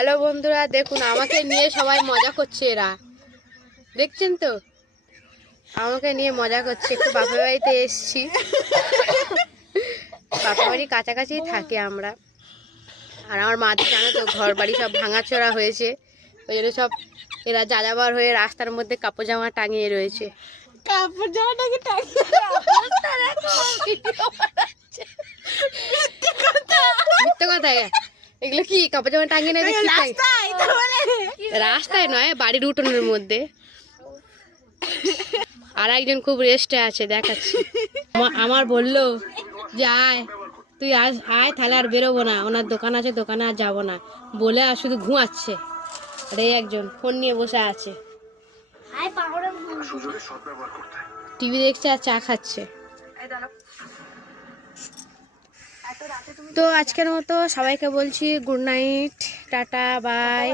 Hello বন্ধুরা, দেখুন আমাকে নিয়ে সবাই মজা করছে। এরা দেখছেন তো, আমাকে নিয়ে মজা করছে। একটু বাপের বাড়িতে এসছি, বাপের বাড়ি কাছাকাছি থাকি আমরা। আর আমার মা তো জানো তো, ঘর বাড়ি সব ভাঙাচোরা হয়েছে। ওই জন্য সব এরা যাযাবার হয়ে রাস্তার মধ্যে কাপড় জামা টাঙিয়ে রয়েছে। কাপড় জামাটাকে টাঙিয়ে মিথ্যে কথা। এগুলো কি কাপড় জামা টাঙিয়ে নেই? রাস্তায় নয়, বাড়ির উঠোনের মধ্যে। আর একজন খুব রেস্টে আছে, দেখাচ্ছি। আমার বললো যে আয় তুই আয়, তাহলে আর বেরোবো না, ওনার দোকান আছে, দোকানে আর যাবো না বলে আর শুধু ঘুমাচ্ছে। আর এই একজন ফোন নিয়ে বসে আছে, টিভি দেখছে আর চা খাচ্ছে। তো আজকের মতো সবাইকে বলছি গুড নাইট, টাটা, বাই।